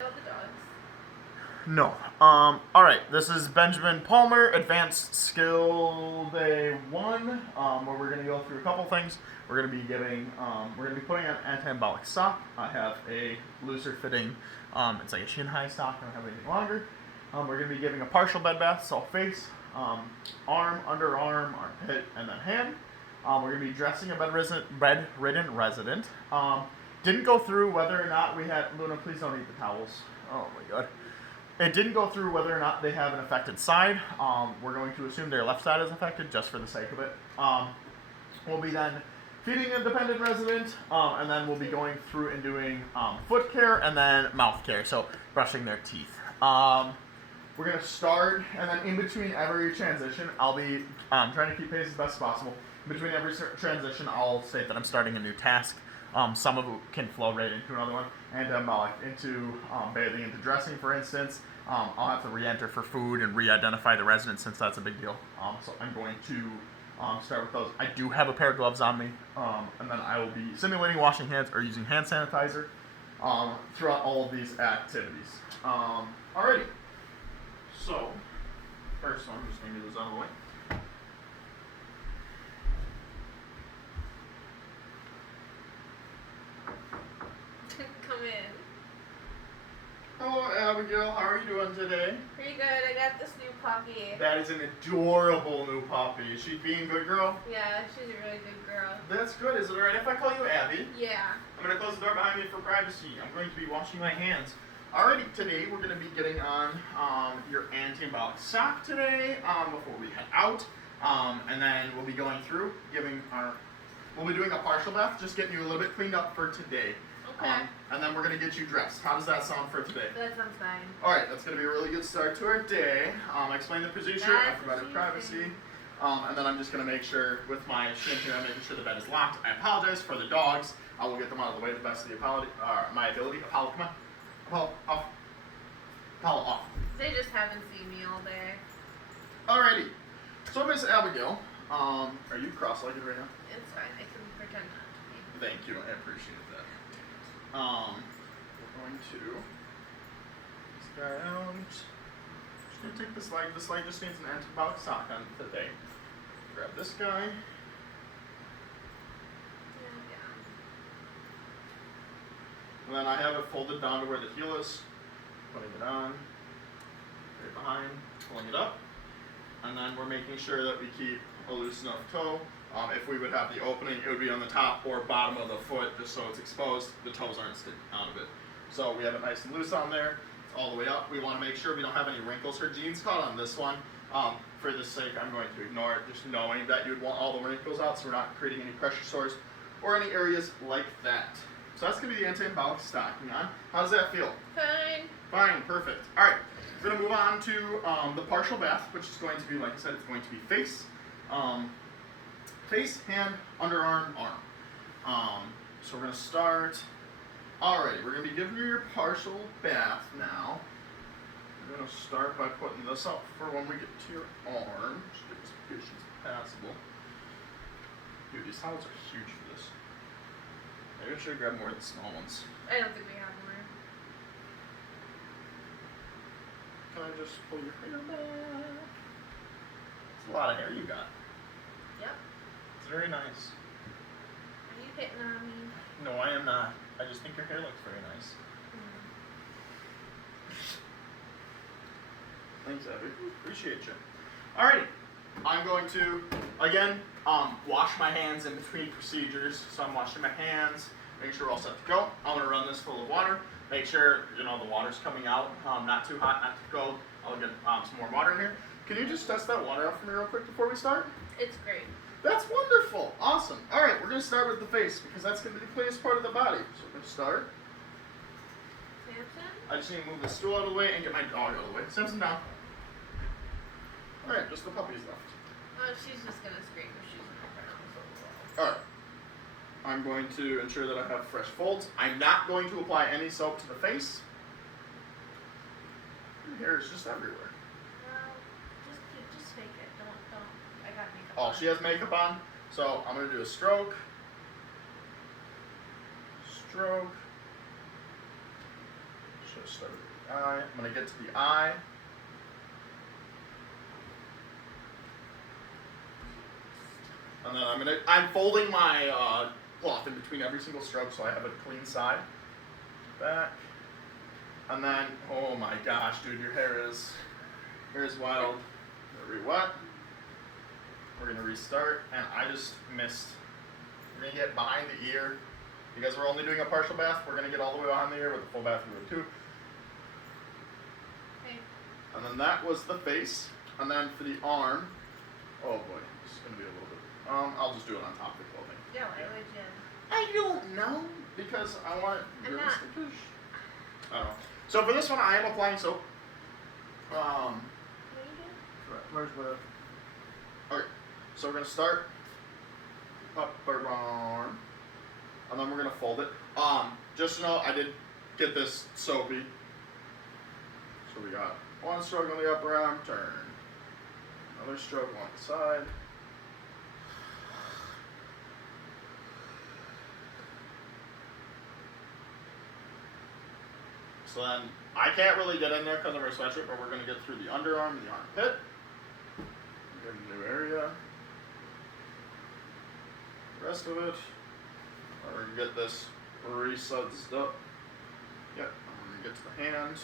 All the dogs. No. All right. This is Benjamin Palmer, Advanced Skill Day 1, where we're gonna go through a couple things. We're gonna be putting on an anti-embolic sock. I have a looser fitting. It's like a shin high sock. I don't have anything longer. We're gonna be giving a partial bed bath, so face, arm, underarm, armpit, and then hand. We're gonna be dressing a bedridden resident. Didn't go through whether or not we had Luna. Please don't eat the towels. Oh my god. It didn't go through whether or not they have an affected side. We're going to assume their left side is affected just for the sake of it. We'll be then feeding a dependent resident, and then we'll be going through and doing foot care and then mouth care, so brushing their teeth. We're going to start, and then in between every transition, I'll be trying to keep pace as best as possible. In between every transition, I'll state that I'm starting a new task. Some of it can flow right into another one, and into bathing, into dressing, for instance. I'll have to re-enter for food and re-identify the resident since that's a big deal. So I'm going to start with those. I do have a pair of gloves on me, and then I will be simulating washing hands or using hand sanitizer throughout all of these activities. Alrighty. So, first one, I'm just going to do this out of the way. Come in. Hello, Abigail. How are you doing today? Pretty good. I got this new puppy. That is an adorable new puppy. Is she being a good girl? Yeah, she's a really good girl. That's good. Is it alright if I call you Abby? Yeah. I'm going to close the door behind me for privacy. I'm going to be washing my hands. Alrighty, today we're going to be getting on your anti-embolic sock today before we head out. And then we'll be going through, we'll be doing a partial bath, just getting you a little bit cleaned up for today. Okay. And then we're going to get you dressed. How does that sound for today? That sounds fine. Alright, that's going to be a really good start to our day. I explained the procedure, I provided privacy. And then I'm just going to make sure with my shin here, I'm making sure the bed is locked. I apologize for the dogs. I will get them out of the way to the best of my ability. Apollo, come on. Apollo, off. Apollo, off. They just haven't seen me all day. Alrighty. So, Miss Abigail, are you cross-legged right now? It's fine. I can pretend not to be. Thank you. I appreciate that. We're going to take this guy out. Just going to take this leg. This leg just needs an anti-embolic sock on today. Grab this guy. Yeah. And then I have it folded down to where the heel is. Putting it on. Right behind. Pulling it up. And then we're making sure that we keep a loose enough toe. If we would have the opening, it would be on the top or bottom of the foot, just so it's exposed. The toes aren't sticking out of it. So we have it nice and loose on there. It's all the way up. We want to make sure we don't have any wrinkles. Her jeans caught on this one. For the sake, I'm going to ignore it, just knowing that you would want all the wrinkles out, so we're not creating any pressure sores or any areas like that. So that's going to be the anti-embolic stocking on. How does that feel? Fine. Fine, perfect. All right, we're going to move on to the partial bath, which is going to be, like I said, it's going to be face. Face, hand, underarm, arm. So we're going to start. Alrighty, we're going to be giving you your partial bath now. We're going to start by putting this up for when we get to your arm. Just give us patience as possible. Dude, these towels are huge for this. Maybe I should grab more of the small ones. I don't think we have more. Can I just pull your hair back? It's a lot of hair you got. Yep. It's very nice. Are you hitting on me? No, I am not. I just think your hair looks very nice. Thanks, Abby. Appreciate you. Alrighty. I'm going to, again, wash my hands in between procedures. So I'm washing my hands, make sure we're all set to go. I'm going to run this full of water. Make sure, the water's coming out. Not too hot, not too cold. I'll get some more water in here. Can you just test that water out for me real quick before we start? It's great. That's wonderful. Awesome. All right, we're going to start with the face because that's going to be the cleanest part of the body. So we're going to start. Samson? I just need to move the stool out of the way and get my dog out of the way. Samson, down. All right, just the puppies left. Oh, she's just going to scream if she's not pronounced. All right. I'm going to ensure that I have fresh folds. I'm not going to apply any soap to the face. Your hair is just everywhere. Just fake it. Don't. I got makeup Oh, on. she has makeup on. So I'm going to do a stroke. Stroke. should have started with the eye. I'm gonna get to the eye. And then I'm folding my cloth in between every single stroke so I have a clean side. Back. And then, oh my gosh, dude, your hair is wild. What? We're gonna restart, and I just missed. We're gonna get behind the ear. Because we're only doing a partial bath, we're gonna get all the way behind the ear with a full bath we would too. Okay. And then that was the face. And then for the arm, oh boy, this is gonna be a little bit. I'll just do it on top of the clothing. Yeah, why would you? I don't know because I want I'm not. realistic. I don't know. So for this one, I am applying soap. What are you doing? Where's the? Okay, so we're gonna start upper arm, and then we're gonna fold it. Just so you know, I did get this soapy. So we got one stroke on the upper arm, turn. Another stroke on the side. So then, I can't really get in there because of our sweatshirt, but we're going to get through the underarm and the armpit. Get a new area. The rest of it, we're going to get this resudsed up. Yep, I'm going to get to the hands.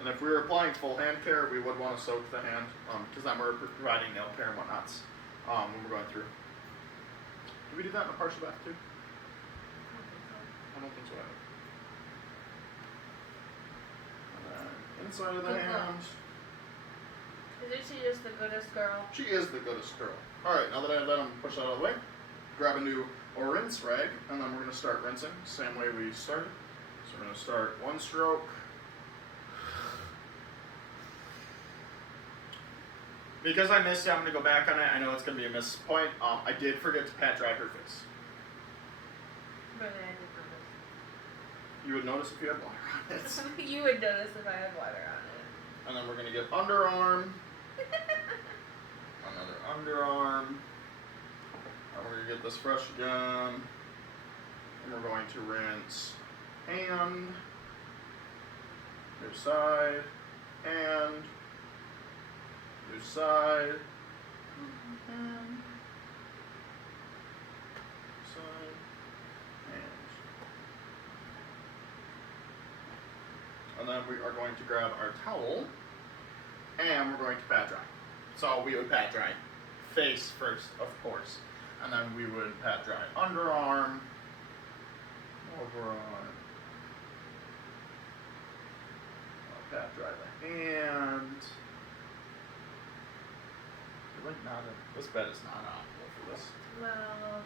And if we were applying full hand care, we would want to soak the hand, because then we're providing nail care and whatnots when we're going through. Did we do that in a partial bath too? I don't think so. And then inside of the hand. Isn't she just the goodest girl? She is the goodest girl. Alright, now that I let them push that out of the way, grab a new rinse rag, and then we're going to start rinsing, same way we started. So we're going to start one stroke. Because I missed it, I'm going to go back on it. I know it's going to be a missed point. I did forget to pat dry her face. Really, I did notice. You would notice if you had water on it. You would notice if I had water on it. And then we're going to get underarm. Another underarm. And we're going to get this fresh again. And we're going to rinse hand. New side. Hand. New side. Hand. Side. Hand. And then we are going to grab our towel. And we're going to pat dry. So we would pat dry face first, of course. And then we would pat dry underarm, overarm. I'll pat dry the hand. Like this bed is not optimal for this. Well,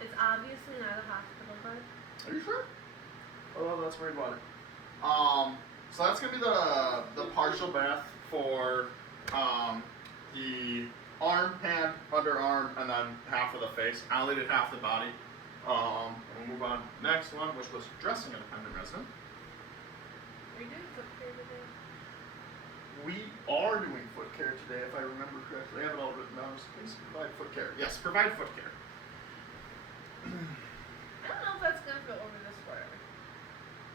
it's obviously not a hospital bed. Are you sure? Oh, that's very water. So that's gonna be the partial bath for the arm, hand, underarm, and then half of the face. I only did half the body. We'll move on to the next one, which was dressing a dependent resident. Are you doing foot care today? We are doing foot care today, if I remember correctly. I have it all written down. Please provide foot care. Yes, provide foot care. I don't know if that's gonna fit over this sweater.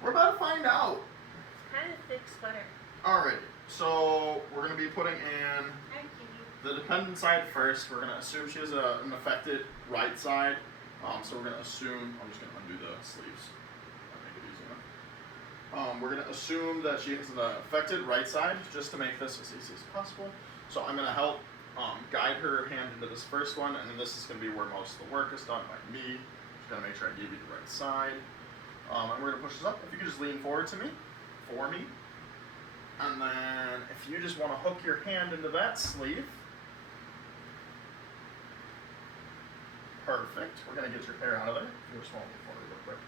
We're about to find out. It's kind of thick sweater. Alright, so we're going to be putting in Hi, Kitty. the dependent side first. We're going to assume she has an affected right side. So we're going to assume, I'm just going to undo the sleeves. That'll make it easy enough. We're going to assume that she has an affected right side just to make this as easy as possible. So I'm going to help guide her hand into this first one, and then this is going to be where most of the work is done by me. Just got to make sure I give you the right side. And we're going to push this up. If you could just lean forward to me, for me. And then if you just want to hook your hand into that sleeve. Perfect. We're going to get your hair out of there. If you just want to move forward real quick.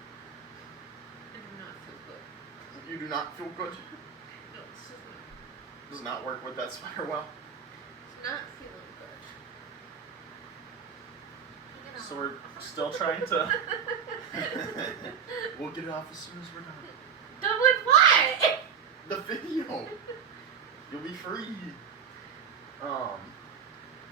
I do not feel good. You do not feel good? No, it's just not. Does not work with that sweater well. It's not feeling good. Take it So off. we're still trying to... We'll get it off as soon as we're done. Done with what? The video. You'll be free.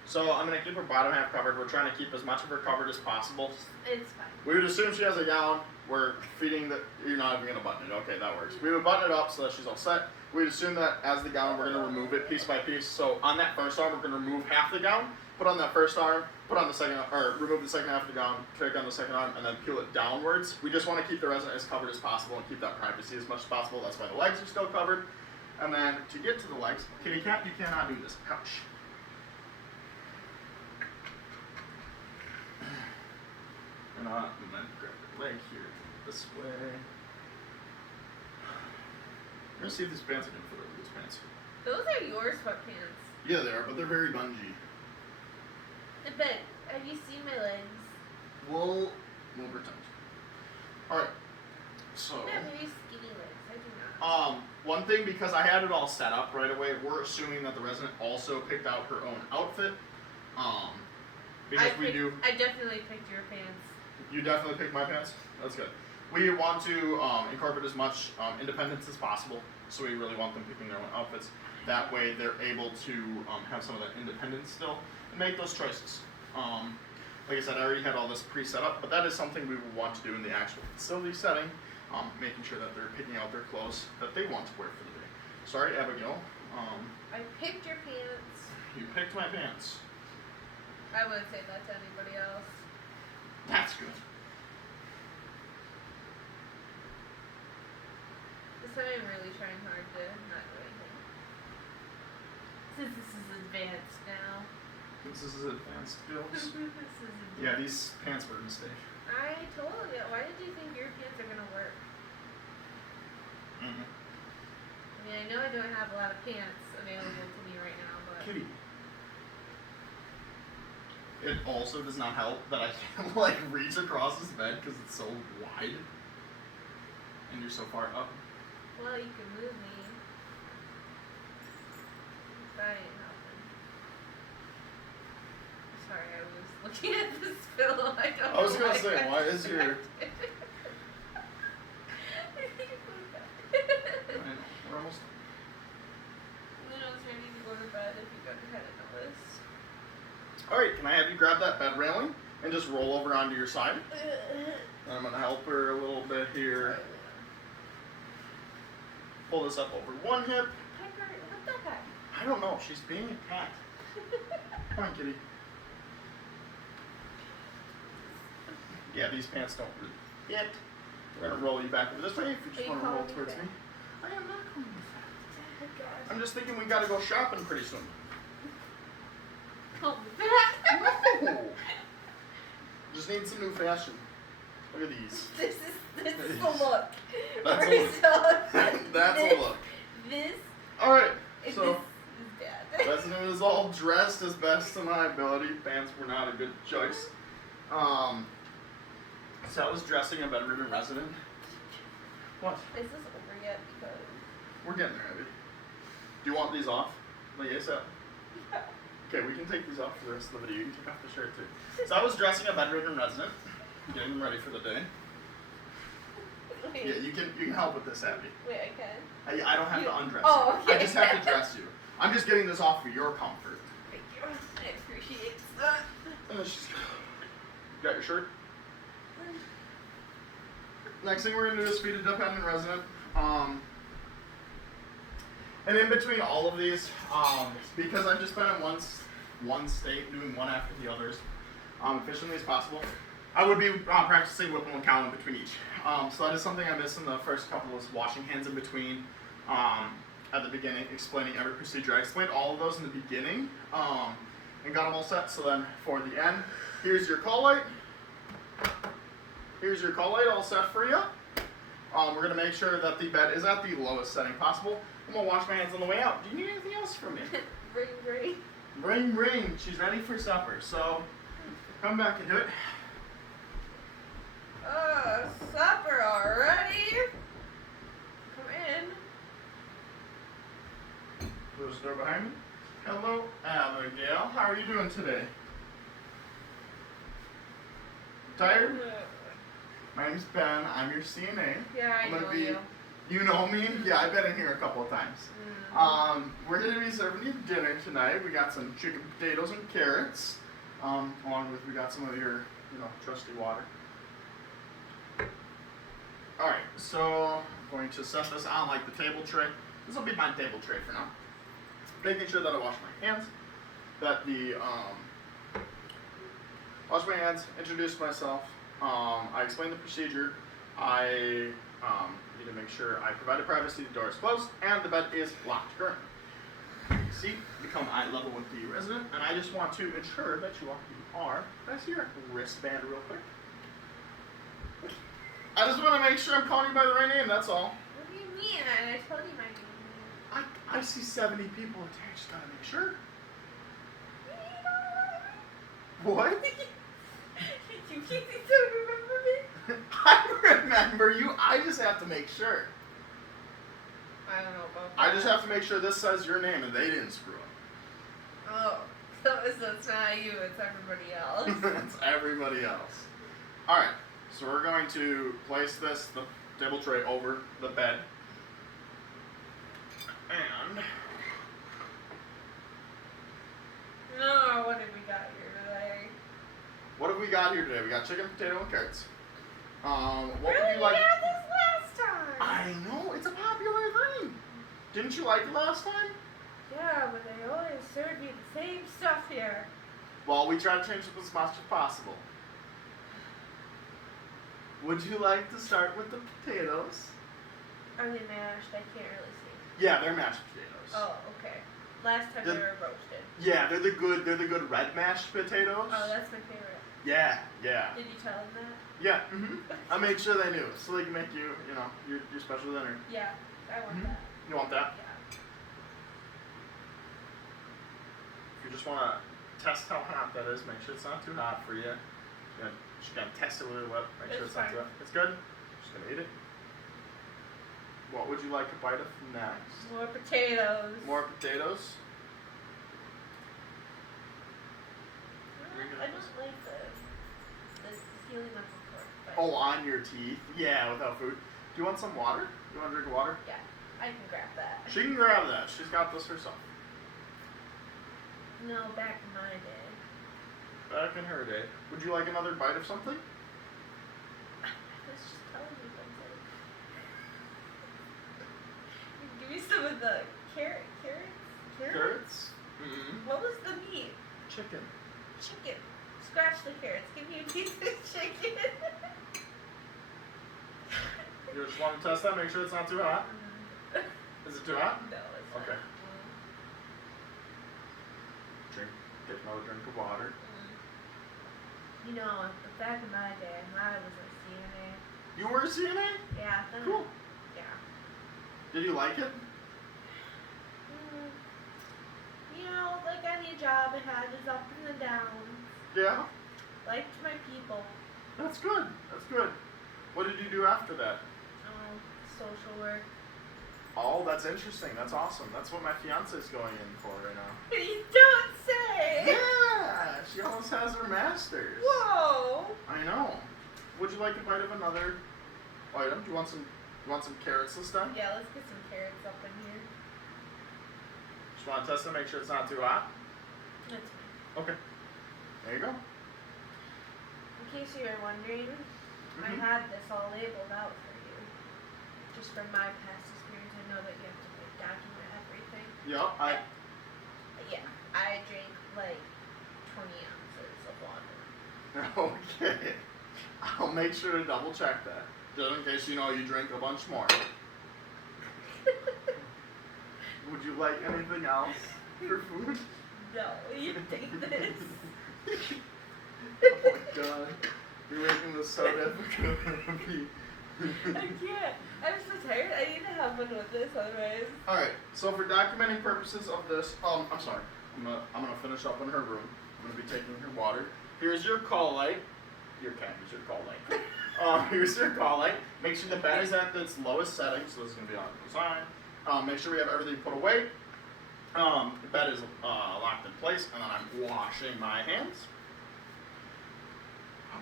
So I'm gonna keep her bottom half covered. We're trying to keep as much of her covered as possible. It's fine. We would assume she has a gown. We're feeding the. You're not even gonna button it. Okay, that works. We would button it up so that she's all set. We'd assume that as the gown, we're gonna remove it piece by piece. So on that first arm, we're gonna remove half the gown. Put on that first arm. Put on the second, or remove the second half of the gown. Take on the second arm, and then peel it downwards. We just want to keep the resin as covered as possible and keep that privacy as much as possible. That's why the legs are still covered. And then to get to the legs, kitty cat, you cannot do this. Ouch. I'm gonna grab the leg here, this way. I'm gonna see if these pants are gonna fit over these pants. Those are your sweatpants. Yeah, they are, but they're very bungee. But have you seen my legs? We'll pretend. Alright, so. I have very skinny legs. I do not. One thing, because I had it all set up right away, we're assuming that the resident also picked out her own outfit. Because I definitely picked your pants. You definitely picked my pants? That's good. We want to incorporate as much independence as possible, so we really want them picking their own outfits. That way they're able to have some of that independence still and make those choices. Like I said, I already had all this pre-set up, but that is something we would want to do in the actual facility setting, making sure that they're picking out their clothes that they want to wear for the day. Sorry, Abigail. I picked your pants. You picked my pants. I wouldn't say that to anybody else. That's good. This time I'm really trying hard to not do anything. Since this is advanced now. This is advanced skills. This is advanced. Yeah, these pants were a mistake. I told you. Why did you think your pants are gonna work? Mm-hmm. I mean, I know I don't have a lot of pants available to me right now, but. Kitty. It also does not help that I can't like reach across this bed because it's so wide. And you're so far up. Well, you can move me. That ain't helping. Sorry, I was looking at this pillow. I was gonna say, why is your... I know, we're almost done. Luno's ready to go to bed if you hadn't noticed. Alright, can I have you grab that bed railing and just roll over onto your side? I'm gonna help her a little bit here. Pull this up over one hip. Piper, what the heck? I don't know, she's being attacked. Come on, kitty. Yeah, these pants don't really fit. We're gonna roll you back over this way if you just want to roll towards me. I am not calling you fat. I'm just thinking we gotta go shopping pretty soon. Call me back. No! Just need some new fashion. Look at these. This is the look. That's a look. That's a look. This. Alright, This so is bad. resident is all dressed as best to my ability. Pants were not a good choice. So that was dressing a bedroom and resident. What? Is this over yet? Because. We're getting there, Abby. Do you want these off? Like ASAP? Yeah. Okay, we can take these off for the rest of the video. You can take off the shirt too. So I was dressing a bedroom resident, getting them ready for the day. Wait. Yeah, you can help with this, Abby. Wait, I can? I don't have to undress Oh, you. okay. I just have to dress you. I'm just getting this off for your comfort. Thank you. I appreciate that. And then she's got your shirt. Next thing we're gonna do is feed a dependent resident. And in between all of these, because I've just been in one state doing one after the others, efficiently as possible, I would be practicing whip and count in between each. So that is something I missed in the first couple, was washing hands in between. At the beginning, explaining every procedure. I explained all of those in the beginning, and got them all set. So then for the end, here's your call light. Here's your call light all set for you. We're gonna make sure that the bed is at the lowest setting possible. I'm gonna wash my hands on the way out. Do you need anything else from me? Ring, ring. Ring, ring. She's ready for supper. So come back and do it. Supper already? Come in. Close the door behind me. Hello, Abigail. How are you doing today? Tired? My name's Ben. I'm your CNA. Yeah, I I'm gonna know be you. You know me? Yeah, I've been in here a couple of times. We're gonna be serving you dinner tonight. We got some chicken potatoes and carrots. Along with we got some of your, trusty water. Alright, so I'm going to set this on like the table tray. This will be my table tray for now. Making sure that I wash my hands. That wash my hands, introduce myself. I explain the procedure. I need to make sure I provided privacy, the door is closed, and the bed is locked currently. See, become eye level with the resident, and I just want to ensure that you are. Can I see your wristband real quick? I just want to make sure I'm calling you by the right name, that's all. What do you mean? I told you my name. I see 70 people attached, just gotta make sure. What? You don't remember me? I remember you, I just have to make sure. I don't know about that. I just have to make sure this says your name and they didn't screw up. Oh, so it's not you, it's everybody else. It's everybody else. Alright, so we're going to place the table tray over the bed. And no, what have we got here today? what have we got here today? We got chicken, potato, and carrots. What Really? would you like? We had this last time. I know, it's a popular thing. Didn't you like it last time? Yeah, but they always serve you the same stuff here. Well, we try to change it as much as possible. Would you like to start with the potatoes? Are they mashed? I can't really see. Yeah, they're mashed potatoes. Oh, okay. Last time they were roasted. Yeah, they're the good red mashed potatoes. Oh, that's my favorite. Yeah. Did you tell them that? Yeah, I made sure they knew, so they can make you, your special dinner. Yeah, I want that. You want that? Yeah. If you just want to test how hot that is, make sure it's not too hot for you. Just gonna test it with a whip, make sure it's not too hot. It's good? Just gonna eat it. What would you like a bite of next? More potatoes. More potatoes? I don't like the feeling of the pork. But Oh, on your teeth? Yeah, without food. Do you want some water? You want to drink water? yeah, I can grab that. She can grab that. She's got this herself. No, back in my day. Back in her day. Would you like another bite of something? I was just telling you something. Give me some of the carrots? Carrots? Mm-hmm. What was the meat? Chicken. Chicken. Scratch the carrots. Give me a piece of chicken. You just want to test that, make sure it's not too hot? Is it too hot? No, it's Okay. not. Get another drink of water. You know, back in my day, I was a CNA. You were a CNA? Yeah. Then Cool. Yeah. Did you like it? You know, like any job, it had its ups and the downs. Yeah? Liked my people. That's good. That's good. What did you do after that? Social work. Oh, that's interesting. That's awesome. That's what my fiance's going in for right now. You don't say! Yeah! She almost has her master's. Whoa! I know. Would you like a bite of another item? Do you want some carrots this time? Yeah, let's get some carrots up in here. Just want to test it, make sure it's not too hot? That's fine. Okay. There you go. In case you were wondering, I had this all labeled out for you. Just from my past experience, I know that you have to like, document everything. Yep, Yeah, I drank like 20 ounces of water. Okay. I'll make sure to double check that. Just in case you drink a bunch more. Would you like anything else for food? No, you take this. Oh my god. You're making this so difficult for me. I can't. I'm so tired. I need to have fun with this otherwise. Alright, so for documenting purposes of this, I'm sorry. I'm gonna finish up in her room. I'm gonna be taking her water. Here's your call light. Your your call light. Here's your call light. Make sure the bed is at its lowest setting, so this is gonna be on the side. Make sure we have everything put away. The bed is locked in place, and then I'm washing my hands.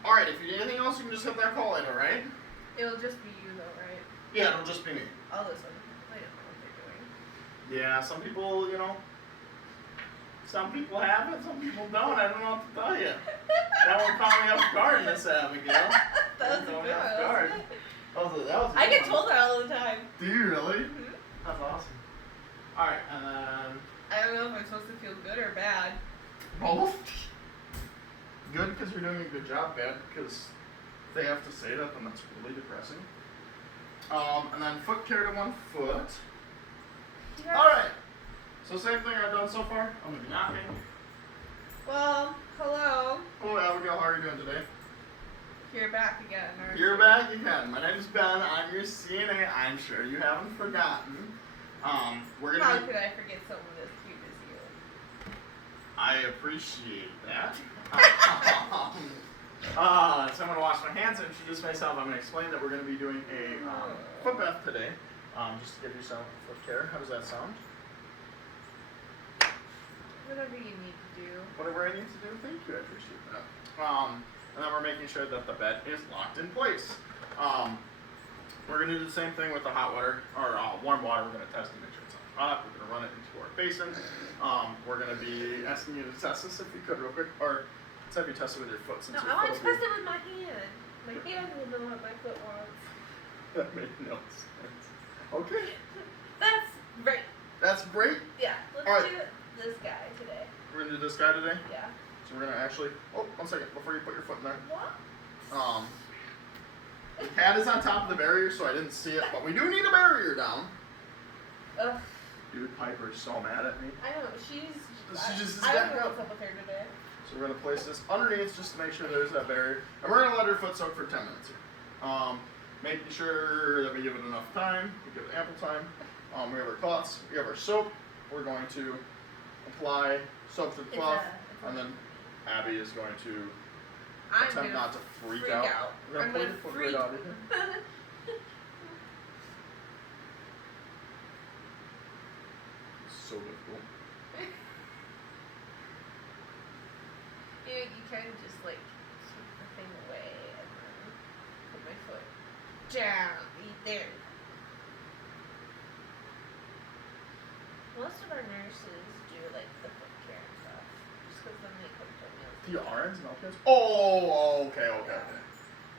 Alright, if you need anything else, you can just hit that call light, alright? It'll just be you though, right? Yeah, it'll just be me. I'll listen. I don't know what they're doing. Yeah, some people, some people have it, some people don't. I don't know what to tell you. That one caught me off guard in this Abigail. That was a good one, wasn't it? That was a I good get one. told that all the time. Do you really? Mm-hmm. That's awesome. Alright, and then I don't know if I'm supposed to feel good or bad. both. Good because you're doing a good job, bad because they have to say that, then that's really depressing. And then foot care to 1 foot. Yeah. Alright. So same thing I've done so far. I'm gonna be knocking. Well, hello. Oh, Abigail, how are you doing today? You're back again. Aren't You're you? back again. My name is Ben. I'm your CNA. I'm sure you haven't forgotten. We're How gonna. could I forget someone as cute as you? I appreciate that. So I'm gonna wash my hands and introduce myself. I'm gonna explain that we're gonna be doing a foot bath today. Just to give you some foot care. How does that sound? Whatever you need to do. Whatever I need to do. Thank you. I appreciate that. And then we're making sure that the bed is locked in place. We're gonna do the same thing with the hot water or warm water. We're gonna test to make sure it's hot. We're gonna run it into our basin. We're gonna be asking you to test this if you could real quick, or let's have you test it with your foot since No, your I want foot to will test it with my hand. My hand will know what my foot wants. That made no sense. Okay, That's right. that's great. Yeah. Let's All right. do this guy today. We're gonna do this guy today. Yeah. So we're gonna actually. Oh, 1 second before you put your foot in there. What? The cat is on top of the barrier, so I didn't see it, but we do need a barrier down. Ugh. Dude, Piper's so mad at me. I know. She just is I don't back know up. what's up with her today. So we're gonna place this underneath just to make sure there's that barrier, and we're gonna let her foot soak for 10 minutes here. Making sure that we give it enough time. We give it ample time. We have our cloths. We have our soap. We're going to apply soap to the cloth, and then Abby is going to I'm attempt gonna not to freak out. We're I'm gonna gonna pull your foot right out of here. It's so difficult. You kind of just like take the thing away and then put my foot down. There. Most of our nurses do like the foot care and stuff, just because then they come to meals. The RNs and LPNs? Oh, okay.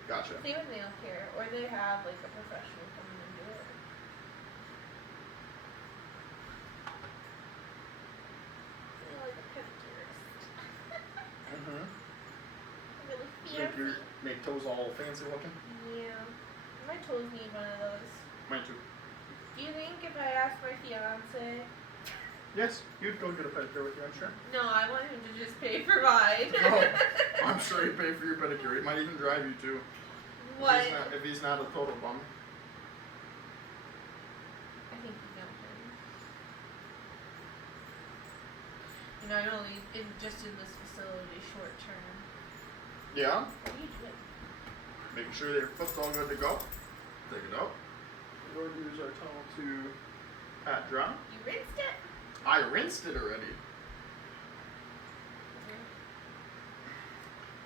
Gotcha. They would nail care, or they have like a professional come in and do it. You know, like a pedicurist. Mm-hmm. Really fancy. Make toes all fancy looking. Yeah. My toes need one of those. Mine too. Do you think if I asked my fiance? Yes, you'd go get a pedicure with you, I'm sure. No, I want him to just pay for mine. Oh, I'm sure he'd pay for your pedicure. He might even drive you too. What? If he's not a total bum. I think you know him. You know, I'm only just in this facility short term. Yeah? What are you doing? Making sure that your foot's all good to go. Take it out. We're going to use our towel to pat dry. You rinsed it? I rinsed it already.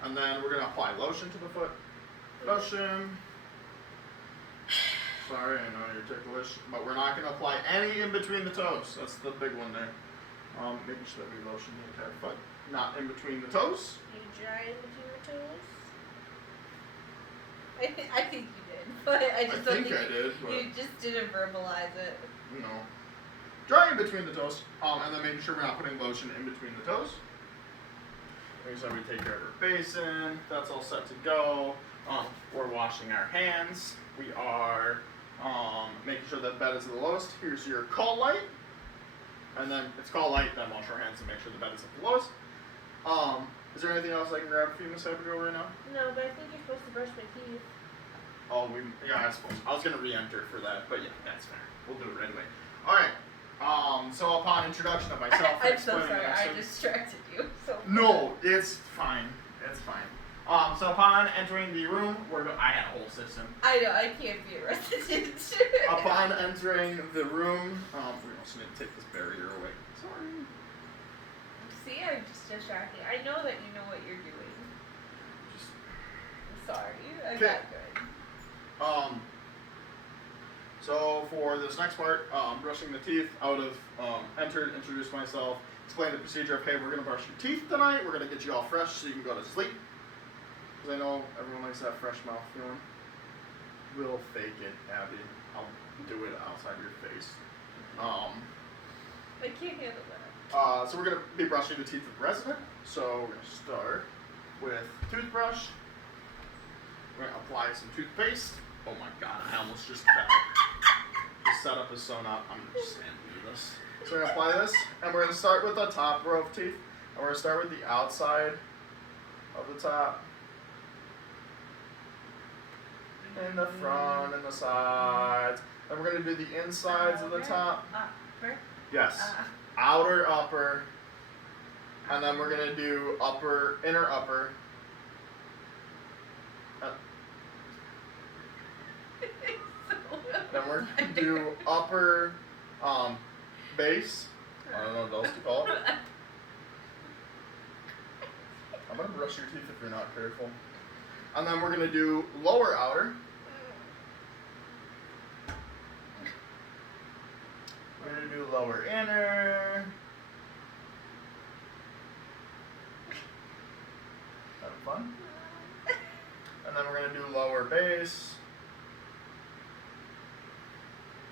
And then we're going to apply lotion to the foot. Lotion. Sorry, I know you're ticklish, but we're not going to apply any in between the toes. That's the big one there. Making sure that we lotion the entire foot, not in between the toes. You dry in between your toes? I think you did, but I just don't think I did, but you just didn't verbalize it. no. Dry in between the toes, and then making sure we're not putting lotion in between the toes. Making sure we take care of our basin. That's all set to go. We're washing our hands. We are making sure that bed is the lowest. Here's your call light. And then it's call light, then wash our hands and make sure the bed is at the lowest. Is there anything else I can grab for you, Miss Abigail, right now? No, but I think you're supposed to brush my teeth. Oh, I suppose. I was gonna re-enter for that, but yeah, that's fair. We'll do it right away. Alright. So upon introduction of myself, I'm so explaining sorry, what I distracted you. So No, it's fine. It's fine. So upon entering the room, I had a whole system. I know, I can't be arrested. Upon entering the room, we also need to take this barrier away. Sorry. See, I'm just distracting. I know that you know what you're doing. Just I'm sorry. I'm Okay. not good. So for this next part, brushing the teeth, I would have entered, introduced myself, explained the procedure of, hey, we're going to brush your teeth tonight, we're going to get you all fresh so you can go to sleep. Because I know everyone likes that fresh mouth feeling. We'll fake it, Abby. I'll do it outside your face. I can't handle that. So we're going to be brushing the teeth of the resident. So we're going to start with toothbrush. We're going to apply some toothpaste. Oh my god, I almost just fell. The setup is sewn up. I'm just going to do this. So we're going to apply this, and we're going to start with the top row of teeth. And we're going to start with the outside of the top. In the front and the sides. Then we're going to do the insides of the top. Upper. Yes. Outer, upper. And then we're going to do inner, upper. Then we're going to do upper, base. I don't know what else to call it. I'm going to brush your teeth if you're not careful. And then we're going to do lower outer. We're going to do lower inner. Having fun? And then we're going to do lower base.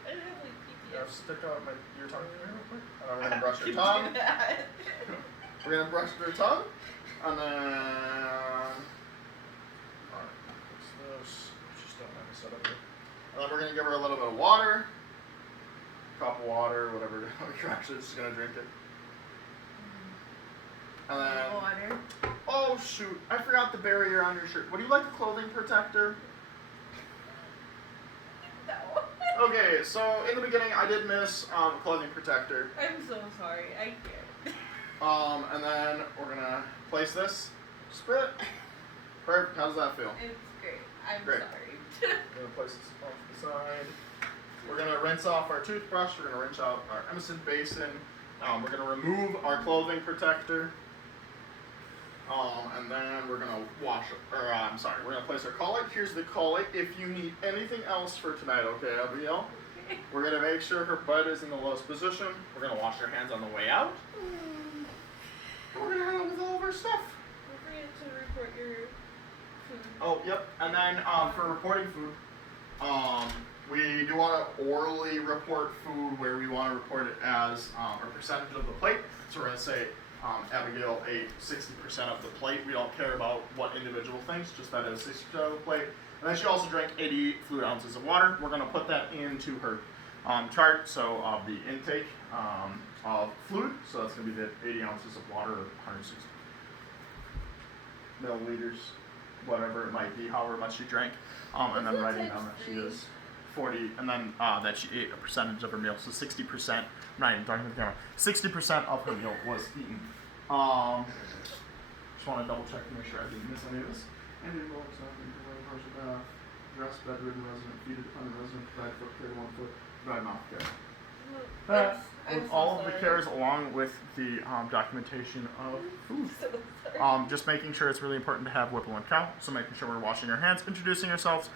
I don't have like Yeah, PTSD. stick out your tongue here real quick. And then we're going to brush your tongue. We're going to brush your tongue. And then... Alright, fix this. Just don't mind the setup here. And then we're going to give her a little bit of water. Cup of water, whatever you're actually just going to drink it. And then... Water. Oh shoot, I forgot the barrier on your shirt. Would you like a clothing protector? No. Okay, so in the beginning I did miss a clothing protector. I'm so sorry. I can't. And then we're gonna place this. Spit. Perfect. How does that feel? It's great. I'm Great. sorry. We're gonna place this off to the side. We're gonna rinse off our toothbrush. We're gonna rinse out our Emerson basin. We're gonna remove our clothing protector. And then we're gonna we're gonna place our colic. Here's the colic. If you need anything else for tonight, okay, Abigail? Okay. We're gonna make sure her butt is in the lowest position. We're gonna wash her hands on the way out. And we're gonna handle with all of our stuff. Don't forget to report your food. Oh, yep. And then for reporting food, we do want to orally report food where we want to report it as a percentage of the plate. So we're going to say, Abigail ate 60% of the plate. We don't care about what individual things, just that it is 60% of the plate. And then she also drank 80 fluid ounces of water. We're going to put that into her chart, so of the intake of fluid. So that's going to be the 80 ounces of water, or 160 milliliters, whatever it might be, however much she drank. And then writing down that she is 40, and then that she ate a percentage of her meal, so 60%. I'm not even talking to the camera. 60% of her meal was eaten. Just want to double check to make sure I didn't miss any of this. Dress bedridden resident, feed a dependent resident, provide foot care, 1 foot, provide mouth care. That I'm with so all of the sorry. cares along with the documentation of food. So sorry. Just making sure it's really important to have Whipple and Cow, so making sure we're washing our hands, introducing ourselves,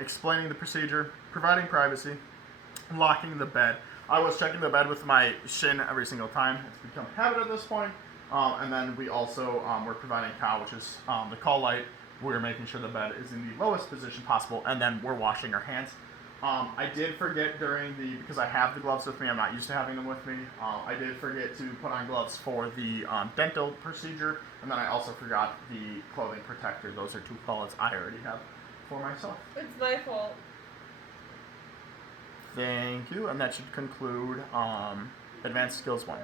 explaining the procedure, providing privacy, locking the bed. I was checking the bed with my shin every single time. It's become a habit at this point. And then we also we're providing Cow, which is the call light. We're making sure the bed is in the lowest position possible, and then we're washing our hands. I did forget because I have the gloves with me, I'm not used to having them with me, I did forget to put on gloves for the dental procedure, and then I also forgot the clothing protector. Those are 2 qualities I already have for myself. It's my fault. Thank you, and that should conclude Advanced Skills 1.